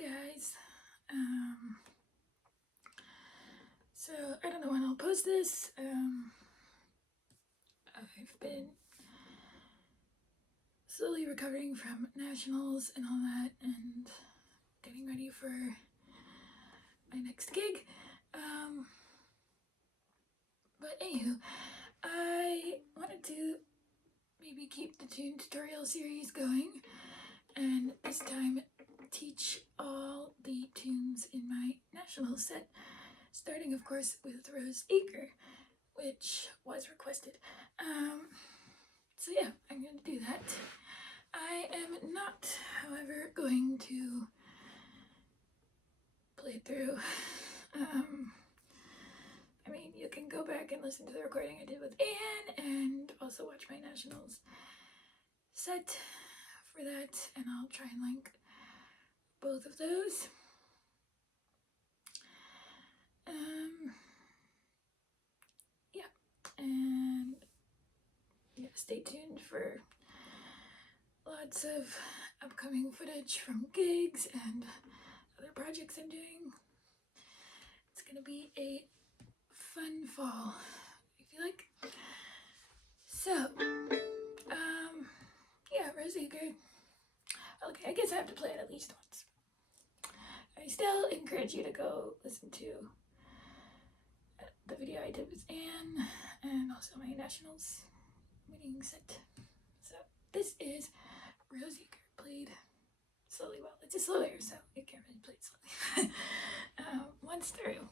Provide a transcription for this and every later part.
guys. So I don't know when I'll post this. I've been slowly recovering from nationals and all that, and getting ready for my next gig. But anywho, I wanted to maybe keep the tune tutorial series going, and this time teach all the tunes in my national set, starting of course with Rose Acre, which was requested. So yeah, I'm going to do that. I am not, however, going to play it through. I mean, you can go back and listen to the recording I did with Anne, and also watch my nationals set for that, and I'll try and link both of those. And yeah, stay tuned for lots of upcoming footage from gigs and other projects I'm doing. It's gonna be a fun fall, I feel like. So, yeah, Rose Acre. Okay, I guess I have to play it at least once. I still encourage you to go listen to the video I did with Anne, and also my nationals winning set. So this is Rose Acre, played slowly. Well, it's a slow air, so it can't really play it slowly. Once through.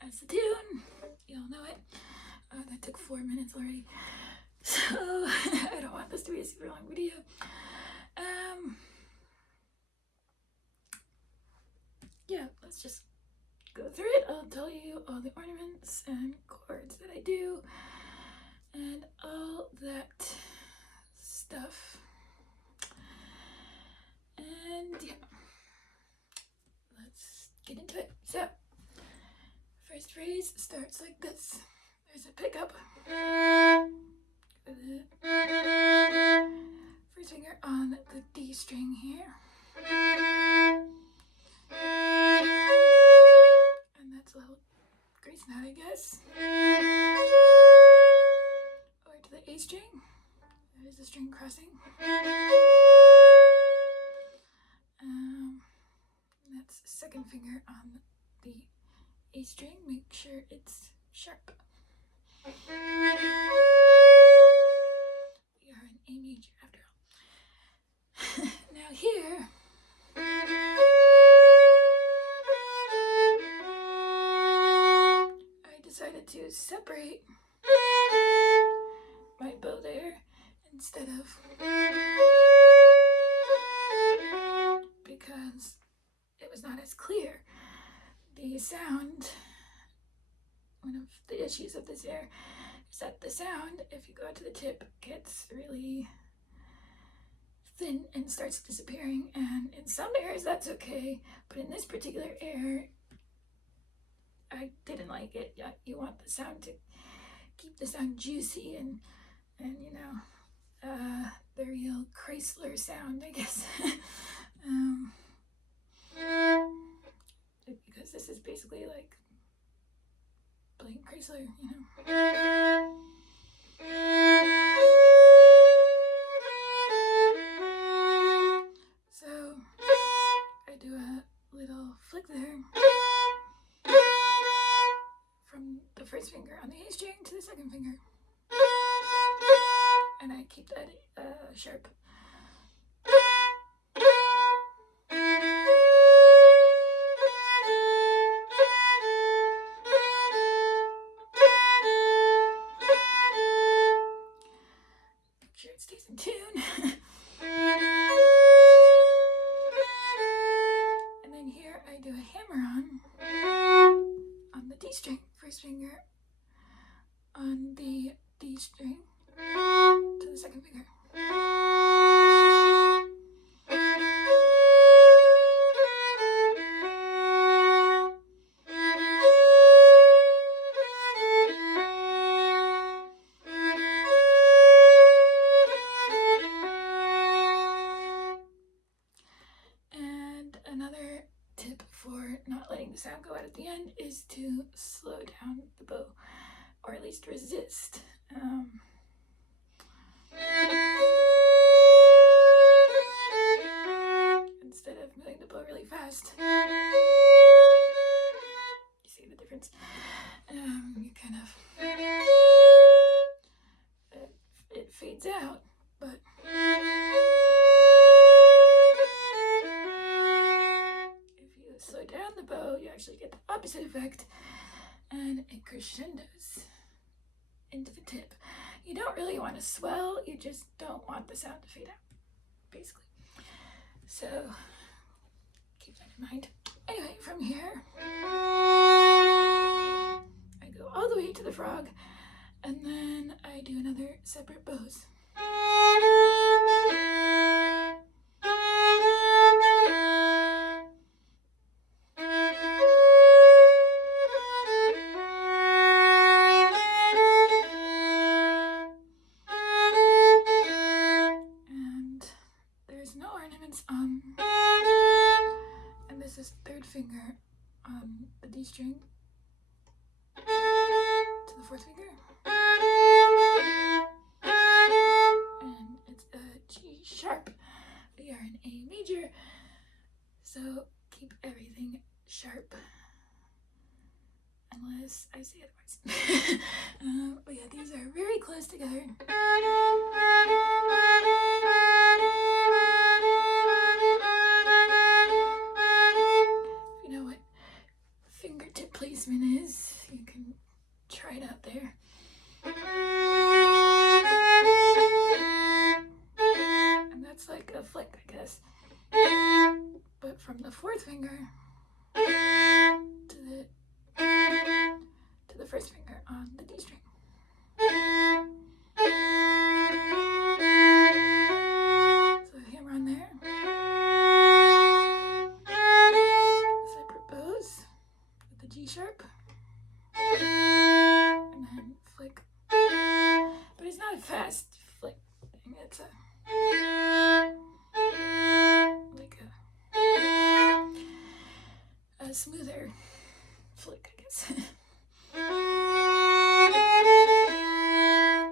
That's the tune. You'll know it. That took 4 minutes already. So, I don't want this to be a super long video. Yeah, let's just go through it. I'll tell you all the ornaments and chords that I do, and all that stuff. And yeah, let's get into it. So, first phrase starts like this. There's a pickup. First finger on the D string here. this second finger on the A string, make sure it's sharp. We are in A major after all. Now here, I decided to separate my bow there instead of, because it was not as clear. The sound, one of the issues of this air is that the sound, if you go to the tip, gets really thin and starts disappearing, and in some airs that's okay, but in this particular air I didn't like it. Yeah, you want the sound to keep the sound juicy and you know, the real Chrysler sound, I guess. Because this is basically like playing Chrysler, you know. So I do a little flick there from the first finger on the A string to the second finger, and I keep that sharp. Make sure it stays in tune. And then here I do a hammer on the D string, first finger on the D string to the second finger. And another tip for not letting the sound go out at the end is to slow down the bow, or at least resist. Instead of moving the bow really fast, you see the difference? You kind of, it fades out, but if you slow down the bow, you actually get the opposite effect, and it crescendos into the tip. You don't really want to swell, you just don't want the sound to fade out, basically. So keep that in mind. Anyway, from here, I go all the way to the frog, and then I do another separate bows. And there's no ornaments on, and this is third finger on the D string to the fourth finger, and it's a G sharp. We are in A major, so keep everything sharp unless I say otherwise. But yeah, these are very close together. If you know what fingertip placement is, you can try it out there. And that's like a flick, I guess. But from the fourth finger to the first finger on the D string. So hammer on there. Separate bows with the G sharp. And then flick. But it's not a fast flick thing, it's a smoother flick, I guess.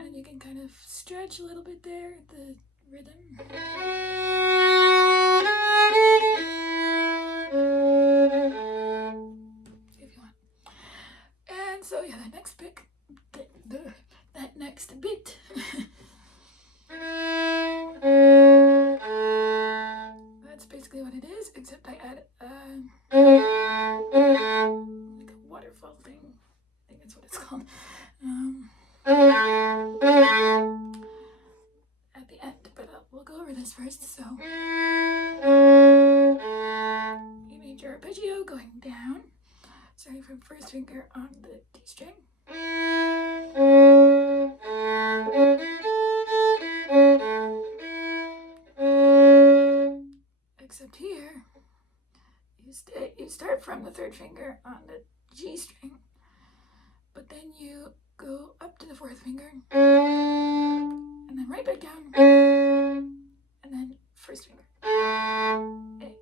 And you can kind of stretch a little bit there, the rhythm. arpeggio going down, starting from first finger on the D string. Except here, you start from the third finger on the G string, but then you go up to the fourth finger, and then right back down, and then first finger. A.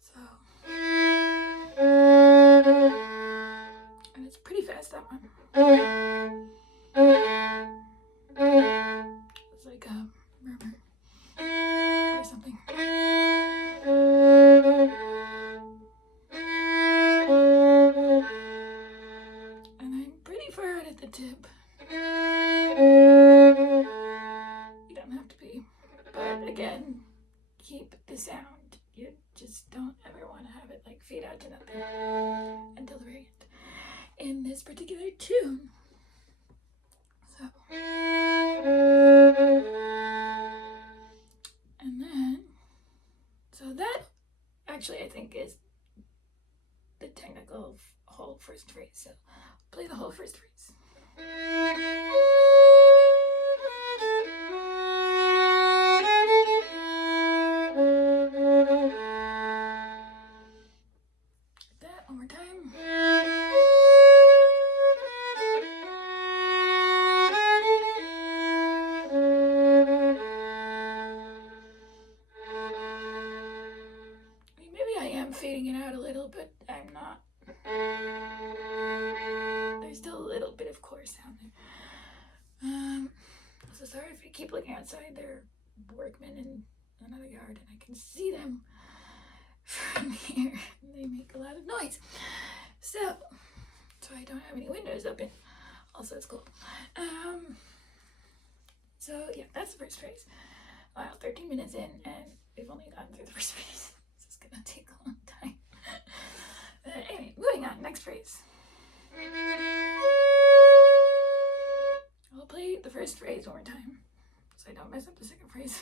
So, and it's pretty fast, that one. It's like a murmur or something. And I'm pretty far out at the tip. You don't have to be. But again, keep the sound. You just don't ever want to have it like fade out to nothing until the very end. In this particular tune. So. And then, so that actually I think is the technical whole first phrase. So play the whole first phrase. That one more time. Maybe I am fading it out a little, but I'm not. There's still a little bit of chorus sound there. So sorry if you keep looking outside. There are workmen in another yard, and I can see them from here. They make a lot of noise. So I don't have any windows open. Also, it's cool. So yeah, that's the first phrase. Wow, 13 minutes in, and we've only gotten through the first phrase. This is gonna take a long time. Anyway, moving on. Next phrase. I'll play the first phrase one more time, so I don't mess up the second phrase.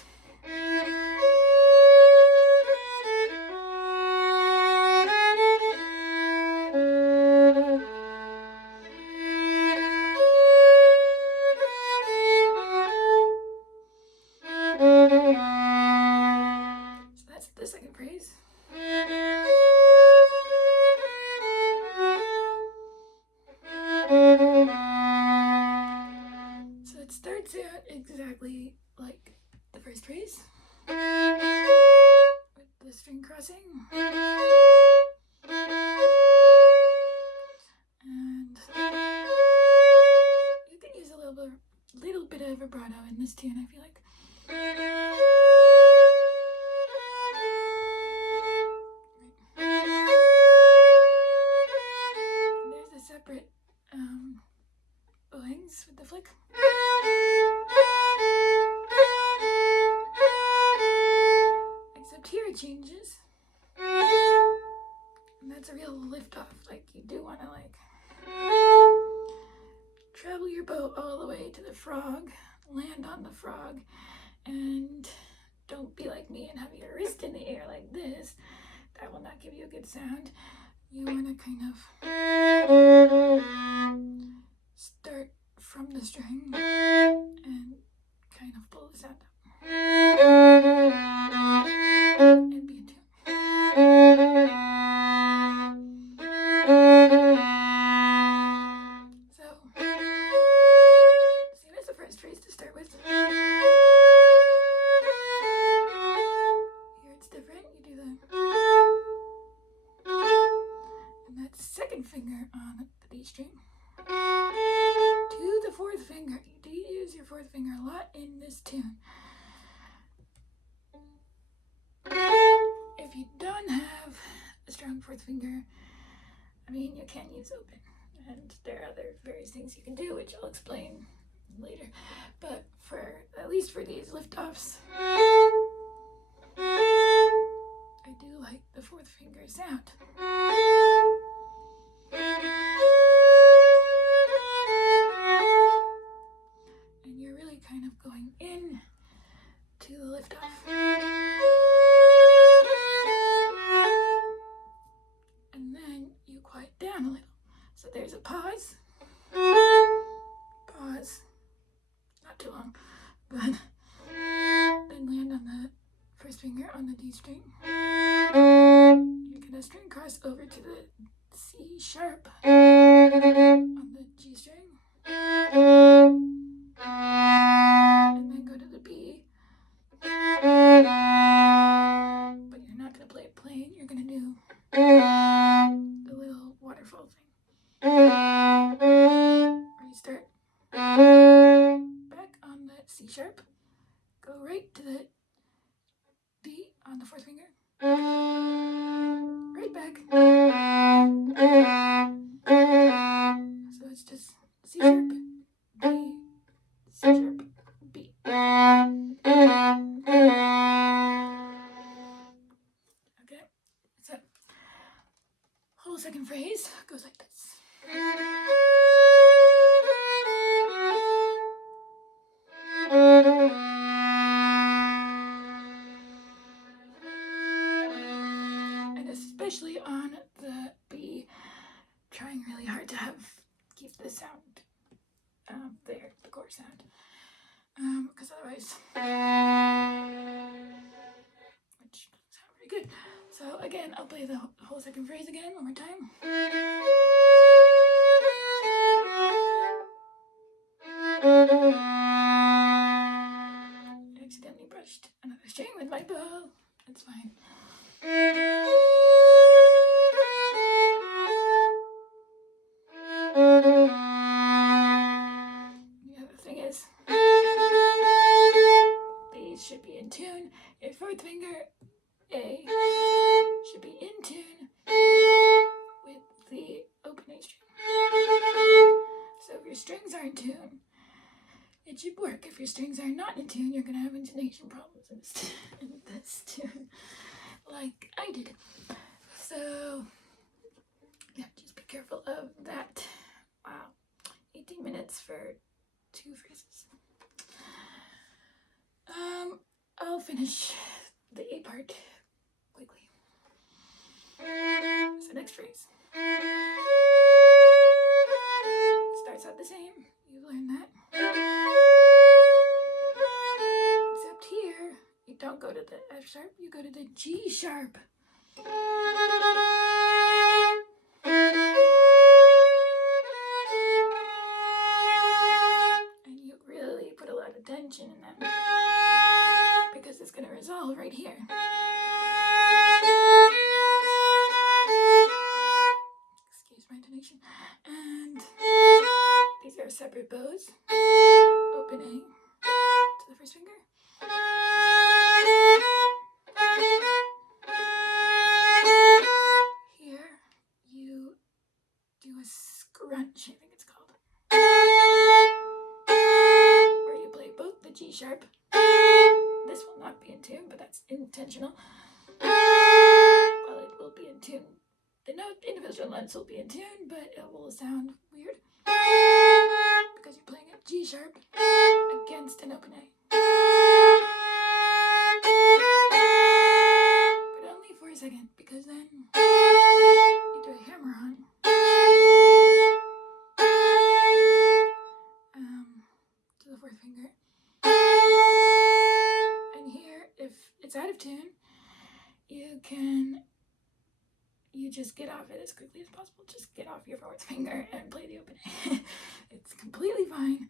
So that's the second phrase. So it starts out exactly like the first phrase, with the string crossing. And you can use a little bit of vibrato in this tune, I feel like. There's a separate bowings with the flick. Except here it changes. And that's a real lift off. Like, you do want to like travel your boat all the way to the frog, land on the frog, and don't be like me and have your wrist in the air like this. That will not give you a good sound. You want to kind of start from the string and kind of pull the sound up and be in tune. So, same as the first phrase to start with. Here it's different. You do the, and that's second finger on the D string to the fourth finger. You do use your fourth finger a lot in this tune. If you don't have a strong fourth finger, I mean, you can use open, and there are other various things you can do, which I'll explain later. But at least for these lift-offs, I do like the fourth finger sound. And you're really kind of going in to the lift off. And then you quiet down a little. So there's a pause. Pause. Not too long. But then land on the first finger on the D string. You're gonna string cross over to the C sharp on the G string. And then go to the B. But you're not gonna play it plain, you're gonna do the little waterfall thing. Where you start back on the C sharp, go right to the D on the fourth finger, right back. So it's just C sharp, B, C sharp, B. Okay, so whole second phrase goes like this. And especially on the B, trying really hard to keep the sound there, the chord sound, because otherwise, which doesn't sound very good. So again, I'll play the whole second phrase again one more time. I accidentally brushed another string with my bow. That's fine. The other thing is, these should be in tune. Your fourth finger, A, should be in tune with the open A string. So if your strings are in tune, it should work. If your strings are not in tune, you're going to have intonation problems in this tune, like I did. So, yeah, just be careful of that. Wow, 18 minutes for 2 phrases. I'll finish the A part quickly. So next phrase. Starts out the same. You've learned that. Except here, you don't go to the F sharp, you go to the G sharp. And you really put a lot of tension in that, because it's going to resolve right here. Excuse my intonation. And these are separate bows. Open A to the first finger. Here you do a scrunch, I think it's called, where you play both the G sharp. This will not be in tune, but that's intentional. Well, it will be in tune. The individual notes will be in tune, but it will sound weird because you're playing a G sharp against an open A. But only for a second, because then you do a hammer on to the fourth finger. And here, if it's out of tune, you just get off it as quickly as possible. Just get off your fourth finger and play the open A. It's completely fine.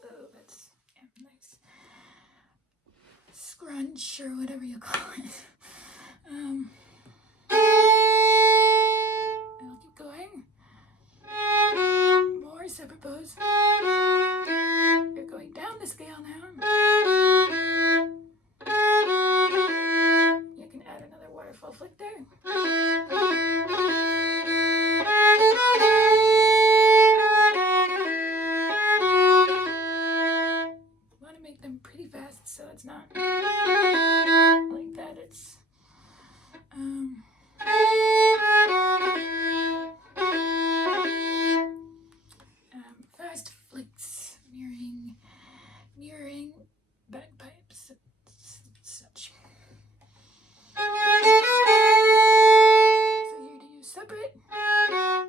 So that's nice. Scrunch or whatever you call it. I'll keep going. More separate bows. You're going down the scale now. You can add another waterfall flick there. You want to make them pretty fast. so it's not like that. It's fast flicks, mirroring bagpipes, such. So here to use separate,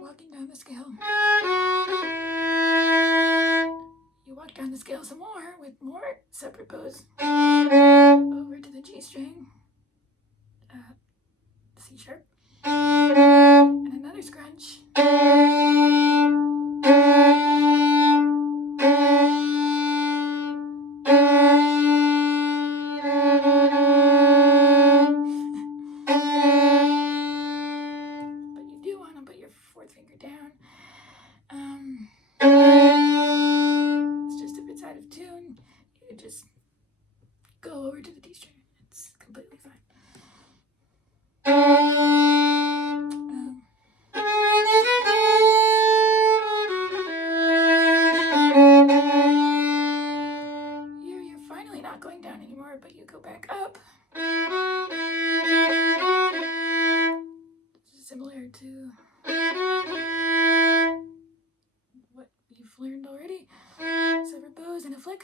walking down the scale. You walk down the scale some more with more separate bows over to the G string, C sharp, and another scrunch. But you do want to put your fourth finger down. It's just if it's out of tune, you just go over to the D string. It's completely fine. Here you're finally not going down anymore, but you go back up. Similar to what you've learned already. Separate bows and a flick.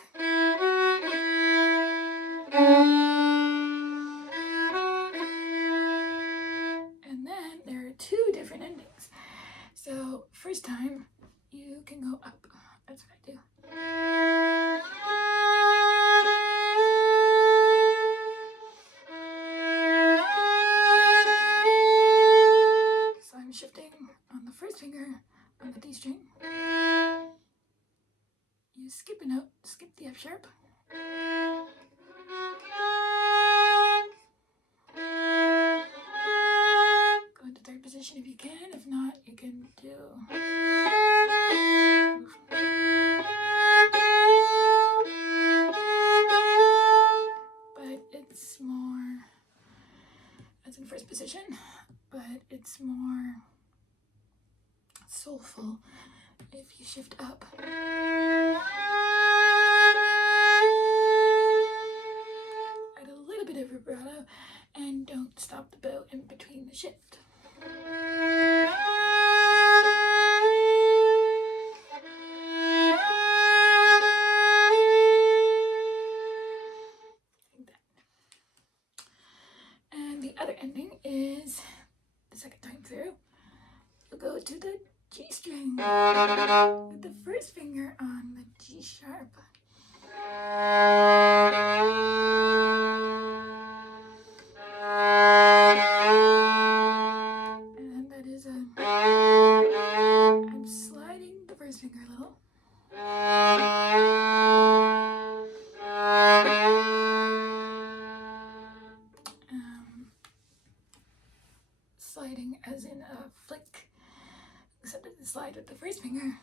And then there are two different endings. So first time you can go up. That's what I do. So I'm shifting on the first finger on the D string. You skip a note, skip the F sharp. Go into third position if you can. If not, you can do. But it's more. That's in first position, but it's more soulful if you shift up. Add a little bit of vibrato and don't stop the bow in between the shift. Like that. And the other ending is the second time through. You'll go to the G string with the first finger on the G sharp. And that is I'm sliding the first finger a little. Sliding as in a flick, except it's a slide with the first finger.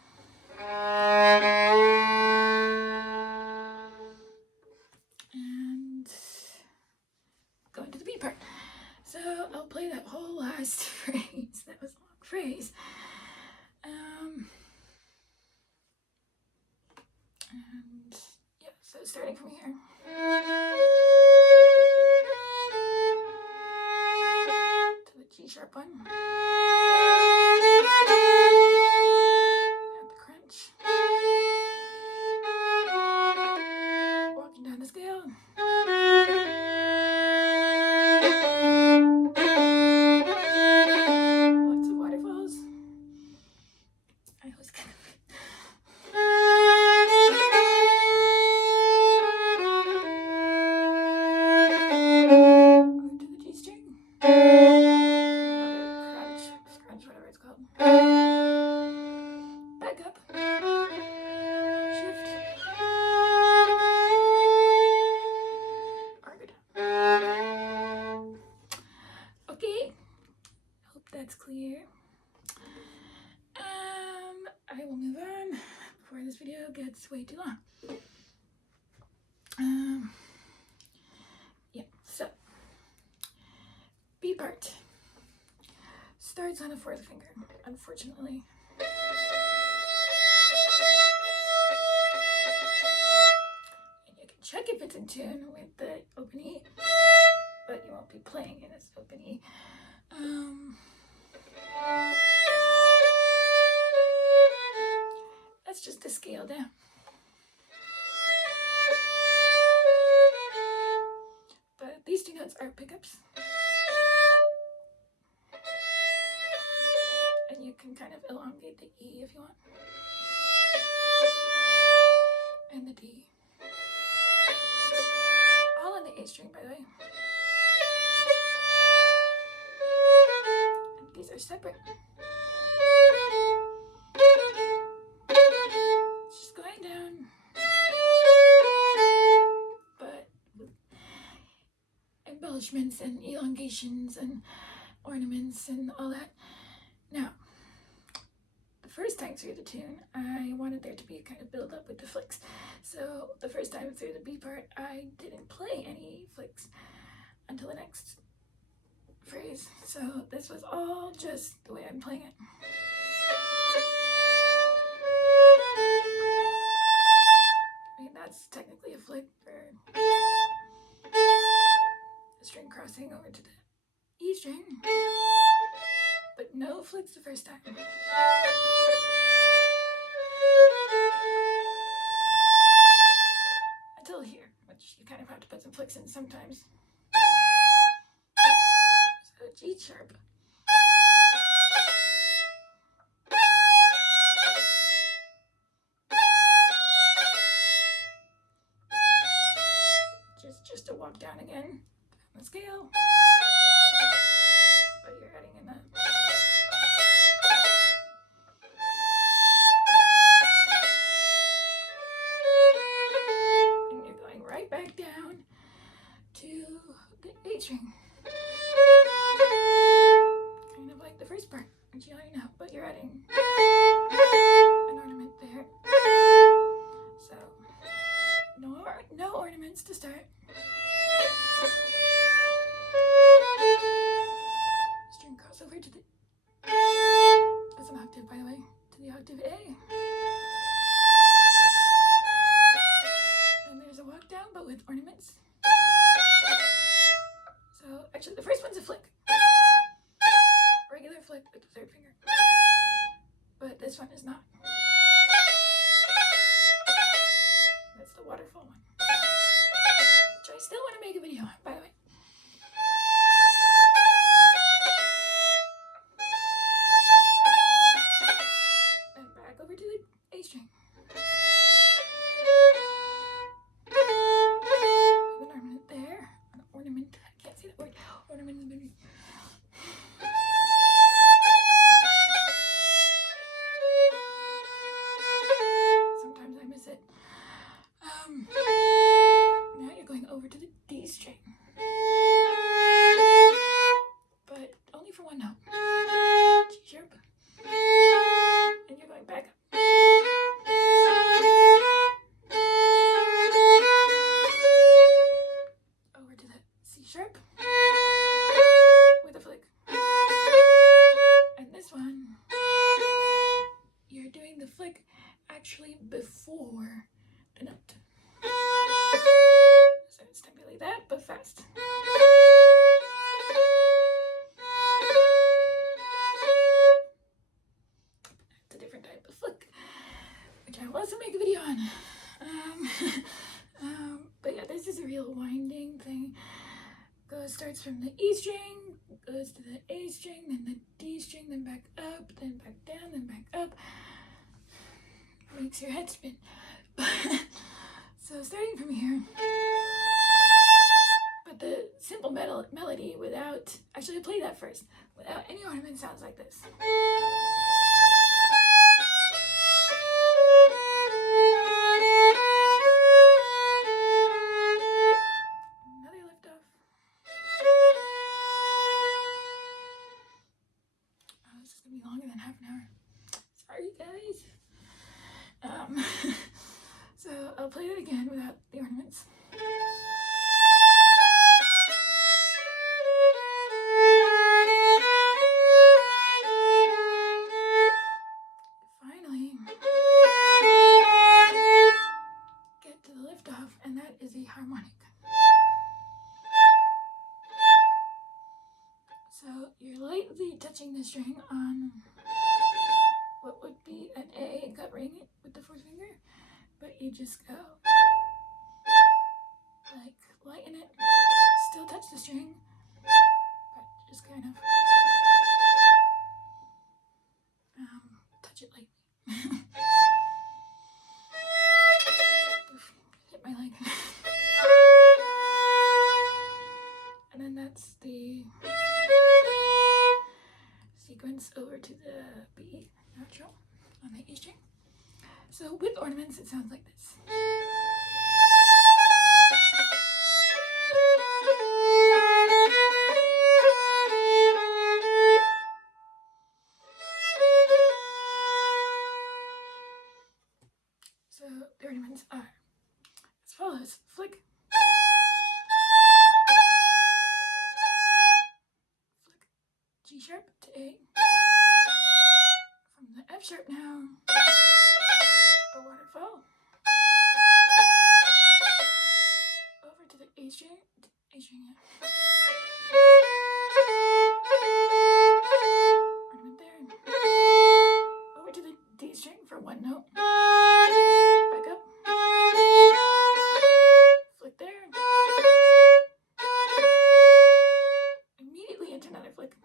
And going to the B part. So I'll play that whole last phrase. That was a long phrase. And yeah, so starting from here. To the G sharp one. And the crunch. Walking down the scale. Lots of waterfalls. I was kind of. Over to the G string. Another scrunch, whatever it's called. Back up. Shift. Arg. Okay. Hope that's clear. I will move on before this video gets way too long. Yeah, so B part starts on a fourth finger, unfortunately. And you can check if it's in in tune with the open E, but you won't be playing in this open E. That's just a scale down. But these two notes are pickups. And you can kind of elongate the E if you want. And the D. All on the A string, by the way. And these are separate. It's just going down. But with embellishments and elongations and ornaments and all that. Now, the first time through the tune, I wanted there to be a kind of build up with the flicks. So the first time through the B part, I didn't play any flicks until the next phrase. So this was all just the way I'm playing it. I mean, that's technically a flick for a string crossing over to the E string, but no flicks the first time. Until here, which you kind of have to put some flicks in sometimes. So G sharp. Just a walk down again on the scale. But you're adding in that. And you're going right back down to the A string. Kind of like the first part, which you already know, but you're adding an ornament there. So, no ornaments to start. String cross over to the, that's an octave by the way, to the octave A. And there's a walk down, but with ornaments. So actually the first one's a flick. Regular flick with the third finger. But this one is not. That's the waterfall one. Which I still want to make a video on, by the way. And back over to the A string. An ornament there. An ornament. I can't say that word. Ornament in the middle. Sometimes I miss it. Now you're going over to the D string. But only for one note. G sharp. And you're going back up. Over to the C sharp. With a flick. And this one, you're doing the flick actually before the note. So it's technically that, but fast. It's a different type of flick, which I will also make a video on. But yeah, this is a real winding thing. Starts from the E string, goes to the A string, then the D string, then back up, then back down, then back up. Makes your head spin. So starting from here, but the simple melody without, actually play that first, without any ornament sounds like this. Another lift off. Oh, this is gonna be longer than half an hour. Sorry guys. So I'll play it again without the ornaments. touching the string on what would be an A and covering it with the fourth finger, but you just go like lighten it, still touch the string, but just kind of touch it lightly. Oof, hit my leg. And then that's the sequence over to the B natural on the E string. So with ornaments, it sounds like this. So the ornaments are as follows: flick, flick, G sharp to A, from the F sharp now, a waterfall, over to the A string, yeah. Ornament there, over to the D string for one note, back up, flick there, immediately into another flick.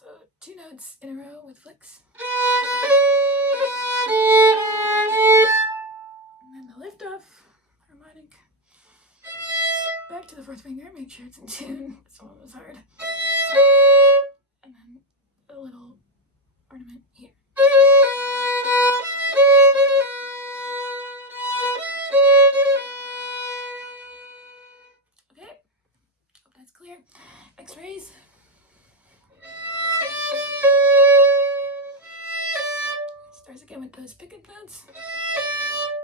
So 2 notes in a row with flicks. And then the lift off harmonic. Back to the fourth finger, make sure it's in tune. This one was hard. And then a little ornament here. Okay, hope that's clear. X-rays. Starts again with those pickup notes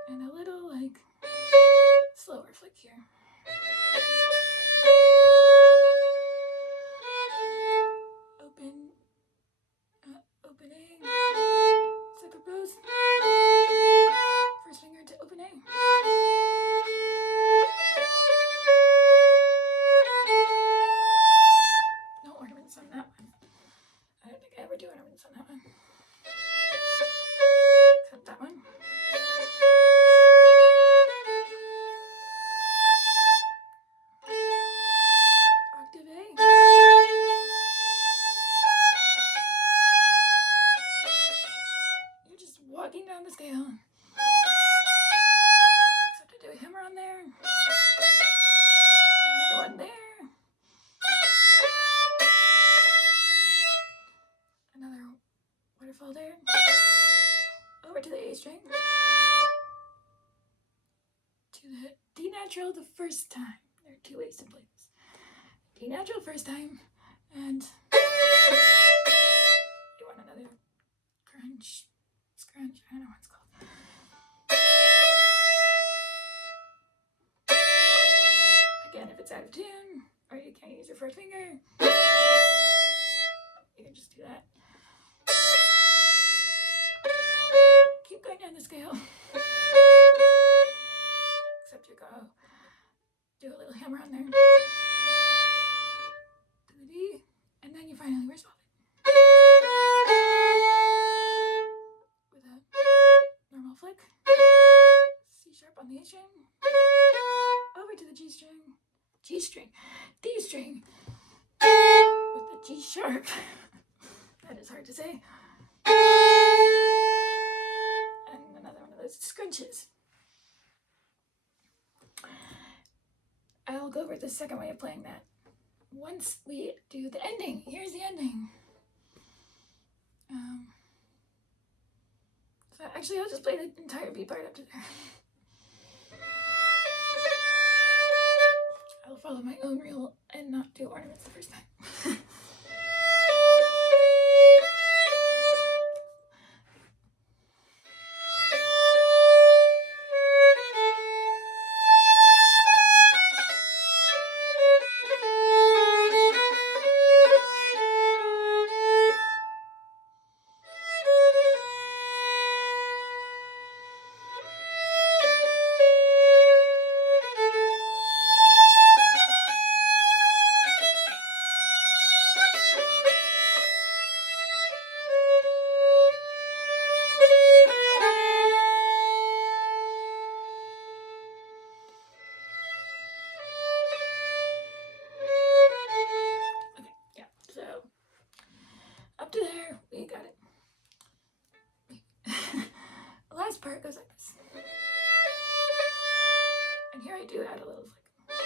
and a little like slower flick here. Opening, superpose, first finger to open A. No ornaments on that one. I don't think I ever do ornaments on that one. Except that one. Octave A. You're just walking down the scale. Except I do a hammer on there. Another one there. Another waterfall there. Over to the A string. To the D natural the first time. There are 2 ways to play this. D natural first time, and you want another scrunch, I don't know what it's called. Again, if it's out of tune, or you can't use your fourth finger, you can just do that. Keep going down the scale. Except you're gonna do a little hammer on there. To the D, and then you finally resolve it. With a normal flick. C sharp on the A string. Over to the G string, D string. With the G sharp. That is hard to say. And another one of those scrunches. I'll go over the second way of playing that. Once we do the ending, here's the ending. So actually, I'll just play the entire B part up to there. I'll follow my own rule and not do ornaments the first time. do add a little flick.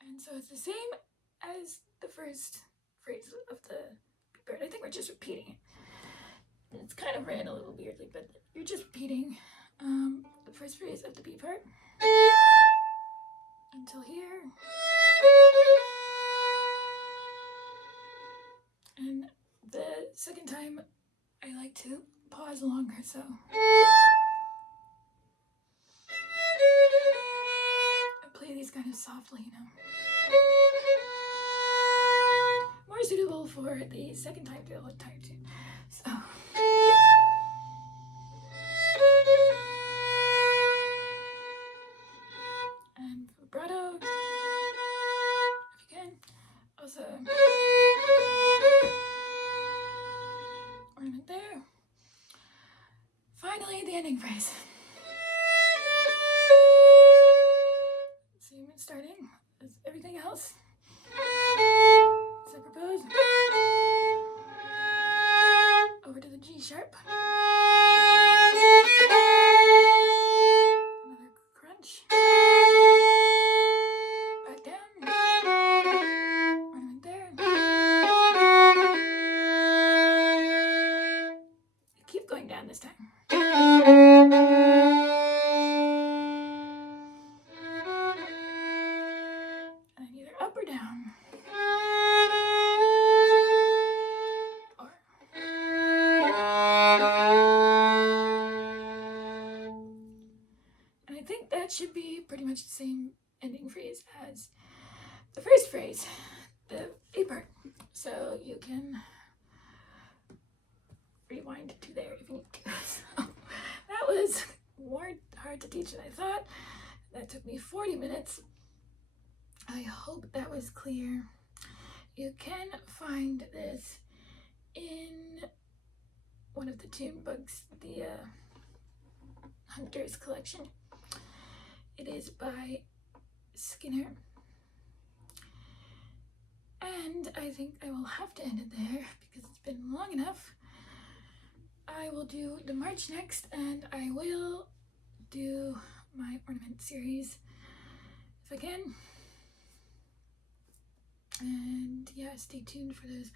And so it's the same as the first phrase of the beat part. I think we're just repeating it. It's kind of ran a little weirdly, but you're just repeating the first phrase of the beat part until here. And the second time, I like to pause longer, so. I play these kind of softly, you know. More suitable for the second time to the whole entire tune. So. And vibrato, if you can. Also, ornament there. Finally, the ending phrase. Same starting as everything else. So propose. Over to the G sharp. Another crunch. Back down. Ornament there. Keep going down this time. And either up or down. Or. And I think that should be pretty much the same ending phrase as the first phrase, the A part. So you can rewind to there if you need to. So that was more hard to teach than I thought. That took me 40 minutes. I hope that was clear. You can find this in one of the tune books, the Hunter's Collection. It is by Skinner. And I think I will have to end it there because it's been long enough. I will do the march next, and I will do my ornament series if I can. And yeah, stay tuned for those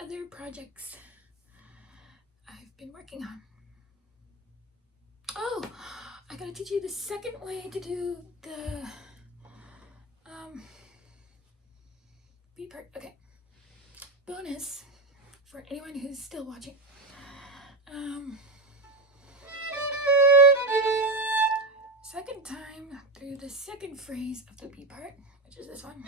other projects I've been working on. Oh, I gotta teach you the second way to do the beat part. Okay. Bonus for anyone who's still watching. Second time through the second phrase of the beat part, which is this one.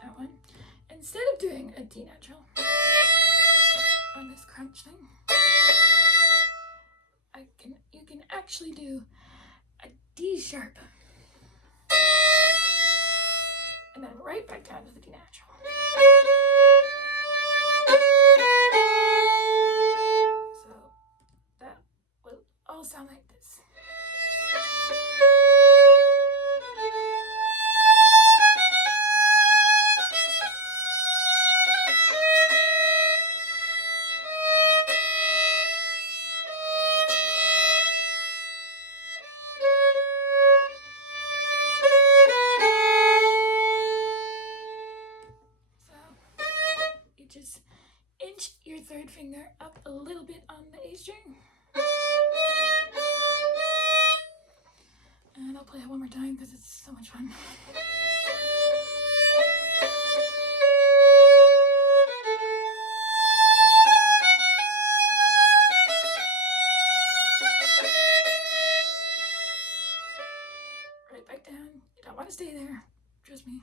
That one. Instead of doing a D natural on this crunch thing, you can actually do a D sharp and then right back down to the D natural. So that will all sound like this. Just inch your third finger up a little bit on the A string. And I'll play it one more time because it's so much fun. Right back down. You don't want to stay there. Trust me.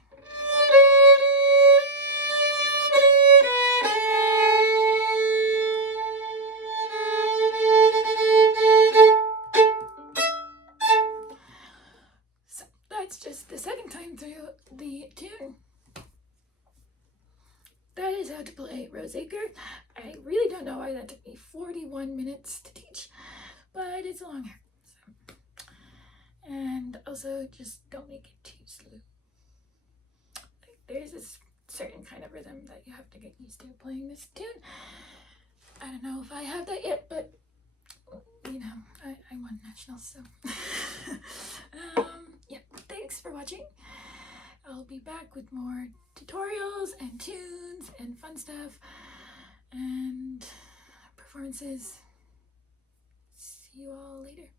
That's just the second time through the tune. that is how to play Rose Acre. I really don't know why that took me 41 minutes to teach, but it's longer. So. And also, just don't make it too slow. Like, there's this certain kind of rhythm that you have to get used to playing this tune. I don't know if I have that yet, but you know, I won nationals, so yeah, thanks for watching. I'll be back with more tutorials and tunes and fun stuff and performances. See you all later.